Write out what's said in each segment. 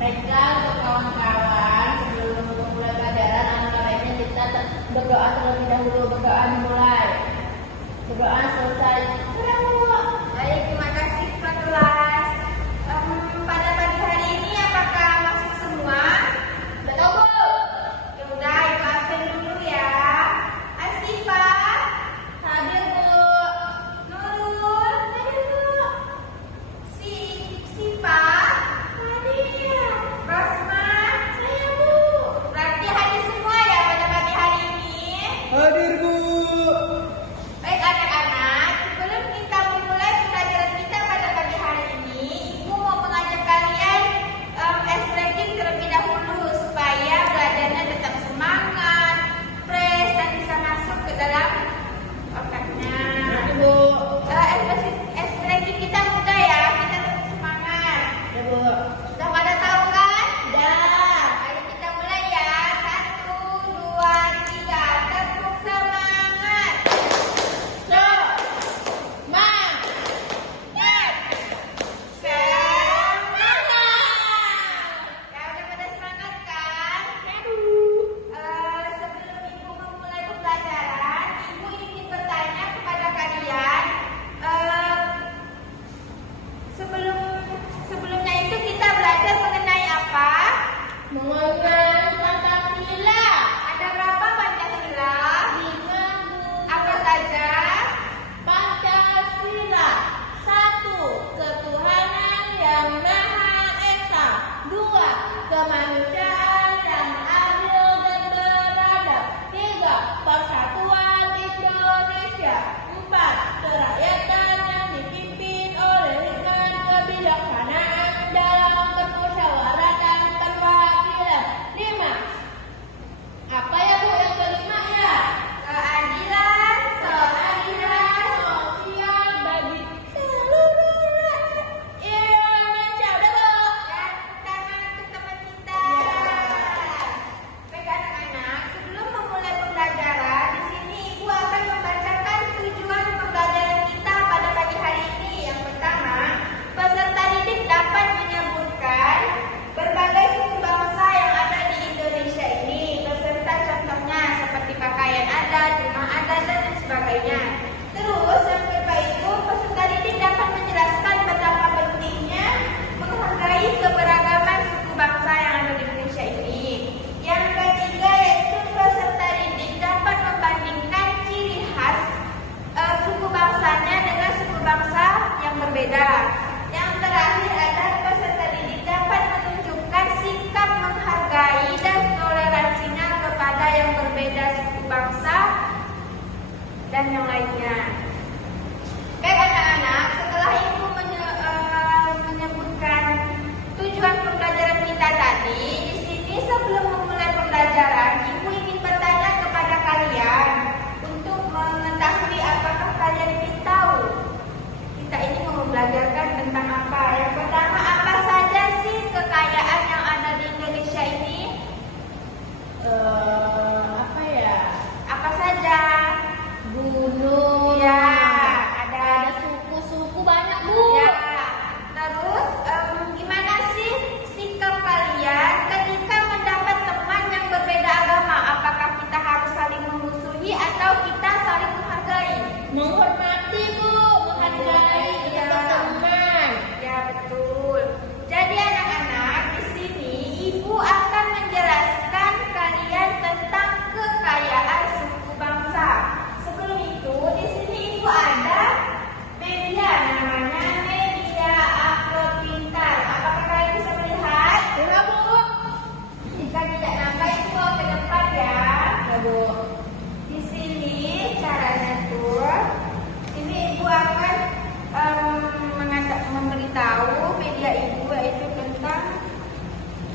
Baiklah untuk kawan-kawan, sebelum memulai pelajaran, alangkah baiknya kita berdoa terlebih dahulu. Berdoa dimulai. Berdoa selesai. Baik, terima kasih Pak kelas. Pada pagi hari ini apakah masuk semua? Betul, Bu. Ya udah, itu absen dulu ya. Asifa, Hadir, Bu. Nurul, hadir Bu. Sifa, hadir. Rosma, saya Bu. Berarti hadir semua ya pada pagi hari ini. Hadir, Bu. Baik anak-anak, sebelum kita memulai pelajaran kita pada pagi hari ini, Ibu mau mengajak kalian stretching terlebih dahulu supaya belajarnya tetap semangat, fresh dan bisa masuk ke dalam otaknya. Bu. Stretching kita mudah ya, kita tetap semangat. Ya, Bu. Sudah pada tahu kan? Dah. Ayo kita mulai ya. 1, 2, 3, tepuk semangat. Ya udah pada semangat kan? Sebelum Ibu memulai pembelajaran, Ibu ingin bertanya kepada kalian. Sebelumnya itu kita belajar mengenai apa? Mengenai Pancasila. Ada berapa Pancasila? 5, Bu. Apa saja? Pancasila. 1. Ketuhanan yang Maha Esa. 2. Kemanusiaan yang adil dan beradab. 3. Persatuan Indonesia. 4. Kerakyatan yang dipimpin oleh hikmat kebijaksanaan dalam permusyawaratan perwakilan. 5. Apa ya, Bu, yang kelima ya? Keadilan sosial. Sosial bagi seluruh rakyat Indonesia. Udah, Bu. Dan tangan untuk teman kita. Baik anak-anak, sebelum memulai pembelajaran, di sini Ibu akan membacakan tujuan pembelajaran kita pada pagi hari ini. Yang pertama, peserta didik dapat menyebutkan berbagai suku bangsa yang ada di Indonesia ini, beserta contohnya seperti pakaian adat, rumah adat, dan lain sebagainya. Terus yang kedua itu, peserta didik dapat menjelaskan betapa pentingnya menghargai keberagaman suku bangsa yang ada di Indonesia ini. Yang ketiga yaitu peserta didik dapat membandingkan ciri khas suku bangsanya dengan suku bangsa yang berbeda. Yang terakhir adalah peserta didik dapat menunjukkan sikap menghargai dan toleransinya kepada yang berbeda suku bangsa dan yang lainnya. Baik anak-anak, setelah Ibu menyebutkan tujuan pembelajaran kita tadi, di sini sebelum memulai pembelajaran, Ibu ingin bertanya kepada kalian untuk mengetahui apakah kalian ingin tahu kita ini mau belajarkan tentang apa. Yang pertama, apa saja sih kekayaan yang ada di Indonesia ini? Apa ya? Apa saja? Gunung. Ya, Ada suku-suku banyak, Bu. Ya, terus gimana sih sikap kalian ketika mendapat teman yang berbeda agama? Apakah kita harus saling memusuhi atau kita saling menghargai? Menghormati, Bu. Menghargai Iya. teman. Ya betul. Jadi anak-anak, di sini Ibu akan menjelaskan kalian tentang kekayaan suku bangsa. Sebelum itu, di sini Ibu ada media namanya media upload pintar. Apakah kalian bisa melihat? Ya, Bu. Jika tidak nampak itu ke depan ya. Ya, Bu. Di sini caranya tuh, ini Ibu akan memberitahu media Ibu yaitu tentang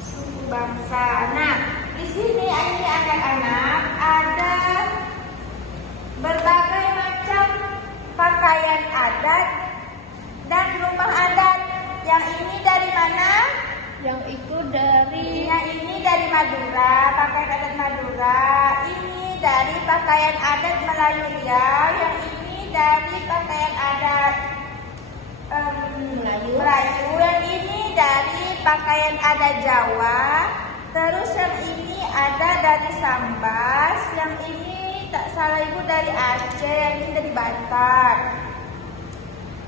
suku bangsa. Nah, di sini ini anak-anak ada berbagai macam pakaian adat dan rumah adat. Yang ini dari mana? Yang itu dari Yang ini dari Madura, pakaian adat Madura. Ini dari pakaian adat Melayu Riau. Yang ini dari pakaian adat Melayu. Yang ini dari pakaian adat Jawa. Terus yang ini ada dari Sambas. Yang ini tak salah ibu dari Aceh. Yang ini dari Batak.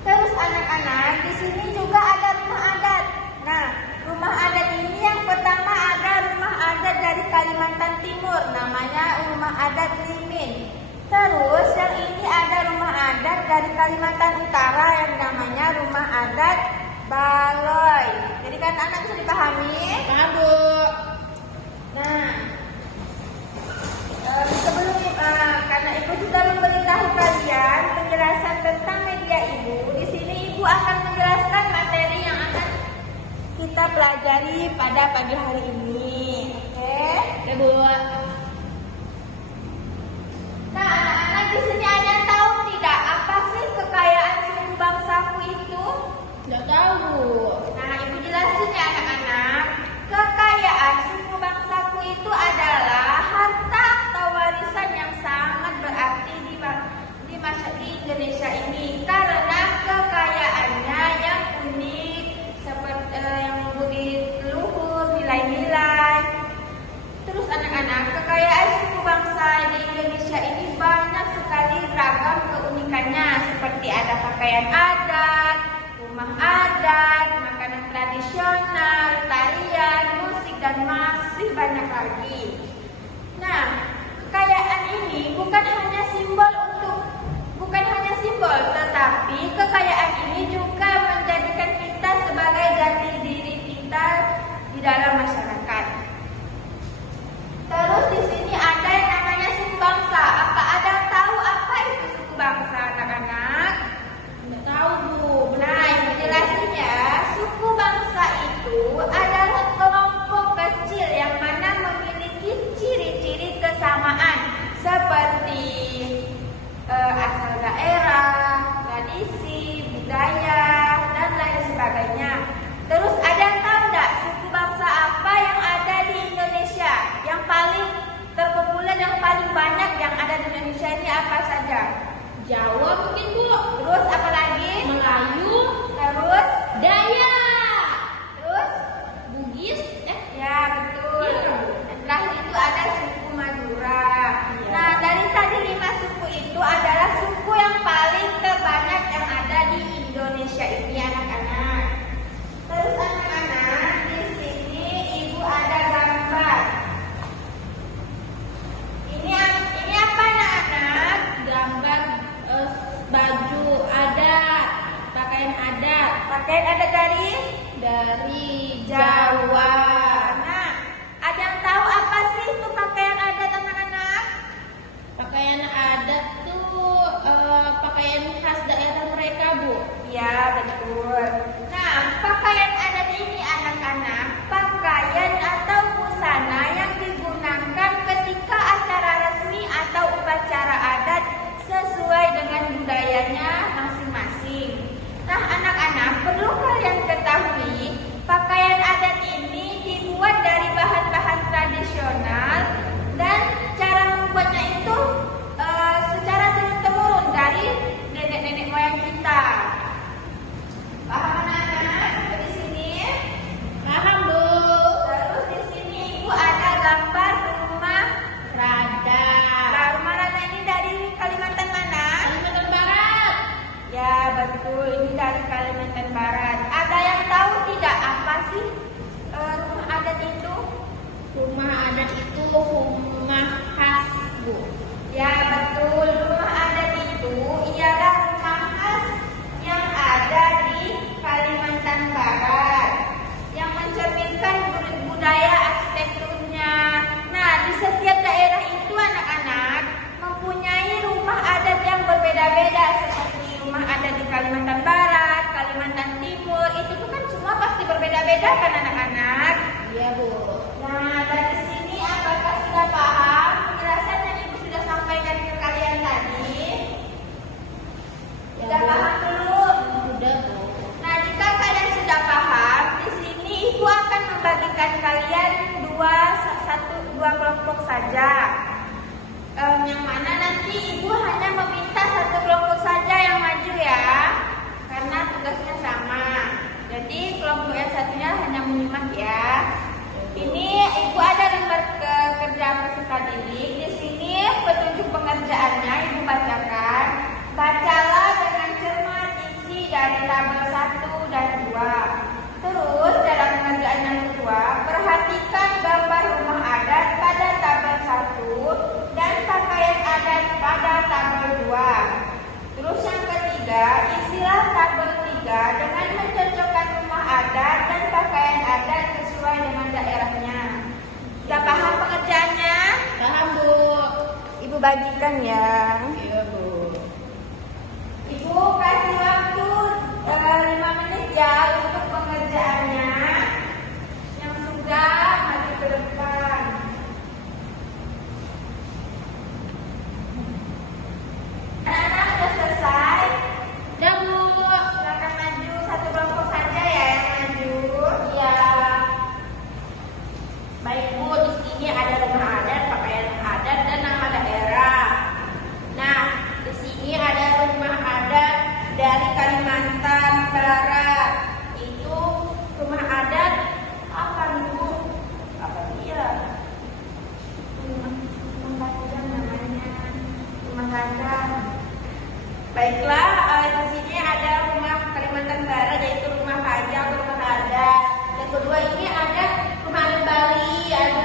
Terus anak-anak, di sini juga ada rumah adat. Nah, rumah adat ini yang pertama ada rumah adat dari Kalimantan Timur, namanya rumah adat Limin. Terus yang ini ada rumah adat dari Kalimantan Utara yang namanya rumah adat Baloy. Jadi kan anak bisa dipahami? Paham, Bu. Nah, karena ibu sudah memberitahu kalian penjelasan tentang media ibu, di sini ibu akan menjelaskan materi yang akan kita pelajari pada pagi hari ini. Oke? Ya, Bu. Nah, anak-anak di sini ada yang tahu tidak apa sih kekayaan suku bangsaku itu? Nggak tahu, Bu. Nah, ibu jelasin ya anak-anak. Kekayaan suku bangsaku itu adalah harta atau warisan yang sangat berarti di Indonesia ini karena kekayaannya yang unik seperti yang begitu luhur nilai-nilai. Terus anak-anak, kekayaan suku bangsa di Indonesia ini banyak sekali beragam keunikannya seperti ada pakaian adat, rumah adat, makanan tradisional, tarian, musik, dan masih banyak lagi. Nah, kekayaan ini bukan hanya simbol, tetapi kekayaan ini juga menjadikan kita sebagai jati diri kita di dalam masyarakat. Terus di sini ada yang namanya suku bangsa. Apa ada yang tahu apa itu suku bangsa, anak-anak? Nggak tahu, Bu. Nah, ibu jelasin ya. Suku bangsa itu adalah kelompok kecil yang mana memiliki ciri-ciri kesamaan seperti asal daerah, tradisi, budaya, dan lain sebagainya. Terus ada yang tahu nggak suku bangsa apa yang ada di Indonesia? Yang paling terpopuler, yang paling banyak yang ada di Indonesia ini apa saja? Jawa mungkin, Bu. Terus apa lagi? Melayu, Terus? Dayak, Terus? Bugis, Ya, betul. Iya. Setelah itu ada suku Madura. Iya. Nah, dari tadi 5 suku itu adalah suku yang paling terbanyak yang ada di Indonesia ini, anak-anak. Terus anak-anak, di sini ibu ada gambar. Ini apa anak-anak? gambar baju adat, pakaian adat Pakaian ada dari dari Jawa. Nah, ada yang tahu apa sih itu pakaian adat, anak-anak? Pakaian adat tuh pakaian khas daerah mereka, Bu. Ya, betul. Nah, pakaian adat ini anak-anak, pakaian atau busana yang digunakan ketika acara resmi atau upacara adat sesuai dengan budayanya masing-masing. Nah, anak-anak, perlu kalian ketahui, pakaian adat ini dibuat dari bahan-bahan tradisional dan cara membuatnya itu secara turun-temurun dari nenek-nenek moyang kita. Paham anak-anak? Di sini. Paham, Bu. Terus di sini ibu ada gambar rumah Rada. Nah, rumah Rana ini dari Kalimantan mana? Kalimantan Barat. Ya, betul. Ini dari Kalimantan Barat. Ada yang tahu tidak apa sih rumah adat itu? Rumah adat itu rumah khas, Bu. Ya, betul. Rumah adat itu ialah rumah khas yang ada di Kalimantan Barat yang mencerminkan budaya arsitekturnya. Nah, di setiap daerah itu anak-anak mempunyai rumah adat yang berbeda-beda seperti rumah adat di Kalimantan Barat, Kalimantan Timur. Itu tuh kan semua pasti berbeda-beda kan anak-anak? Iya, Bu. Nah, dari sini apakah sudah paham penjelasan yang ibu sudah sampaikan ke kalian tadi? Ya, Sudah Bu. paham belum? Sudah, Bu. Nah, jika kalian sudah paham, di sini ibu akan membagikan kalian dua kelompok saja. Yang mana nanti ibu hanya meminta satu kelompok saja yang maju ya, karena tugasnya sama. Jadi kelompok yang satunya perhatikan gambar rumah adat pada tabel 1 dan pakaian adat pada tabel 2. Terus yang ketiga, isilah tabel 3 dengan mencocokkan rumah adat dan pakaian adat sesuai dengan daerahnya. Sudah paham pengerjaannya? Paham, Bu. Ibu bagikan ya. Iya, Bu. Ibu kasih waktu 5 menit ya untuk pengerjaannya yang sudah maju ke depan. Anak-anak sudah selesai? Udah, Bu. Silakan maju, satu kelompok saja ya yang maju. Iya. Baik, Bu, di sini ada rumah adat, pakaian adat, dan nama daerah. Nah, di sini ada rumah adat dari Kalimantan Barat. Itu rumah adat apa nih, Bu? Apa dia? Rumah gadang namanya. Rumah gadang. Baiklah, di sini ada rumah Kalimantan Barat, yaitu rumah Pajang atau rumah adat. Yang kedua ini ada rumah adat Bali, ada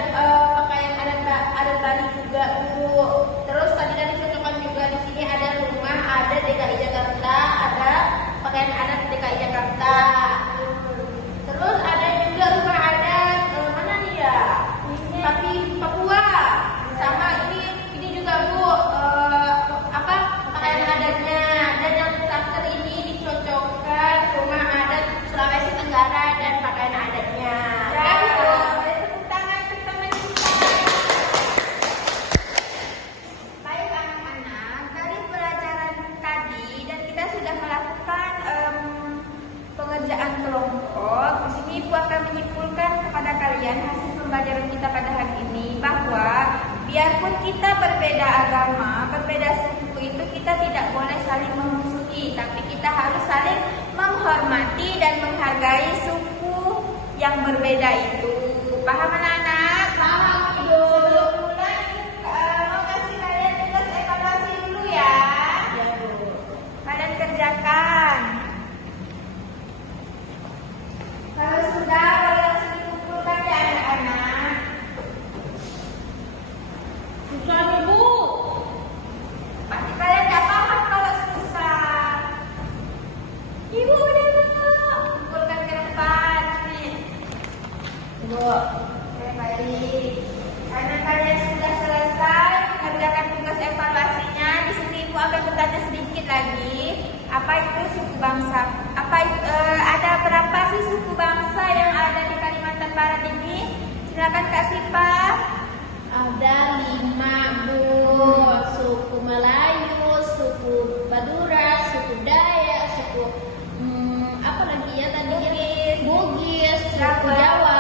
pakaian adat Bali juga, Bu. Terus tadi disocokkan juga di sini ada rumah adat DKI Jakarta, ada pakaian adat DKI Jakarta. Terus ada juga rumah adat mana nih ya? Tapi Papua. Sama ini juga, Bu. Apa pakaian adatnya? Dan yang terakhir ini dicocokkan rumah adat Sulawesi Tenggara dan pakaian adatnya. Ya, Ya, Bu. boleh tepuk tangan untuk teman kita. Baik anak-anak, dari pelajaran tadi dan kita sudah melakukan pengerjaan kelompok. Di sini Ibu akan menyimpulkan kepada kalian hasil pembelajaran kita pada hari ini bahwa biarpun kita berbeda agama, berbeda suku itu kita tidak boleh saling memusuhi, tapi kita harus saling menghormati dan menghargai suku yang berbeda itu. Paham anak-anak? Paham, Ibu. Sebelum mulai, mau kasih kalian tugas evaluasi dulu ya. Ya, Bu. Kalian kerjakan. Kalau sudah, kalian langsung dikumpulkan ya anak-anak. Susah nih, Bu. Pasti kalian gak paham kalau susah. Ibu udah kumpulkan ke depan nih. Bu. Oke, baik. Karena kalian sudah selesai mengerjakan tugas evaluasinya, di sini Ibu akan bertanya sedikit lagi. Apa itu suku bangsa? Ada berapa sih suku bangsa yang ada di Kalimantan Barat ini? Silakan Kak Sipa. Ada 5, Bu. Suku Melayu, suku Madura, suku Dayak, suku apa lagi ya tadi? Bugis. Bugis, suku Jawa. Jawa,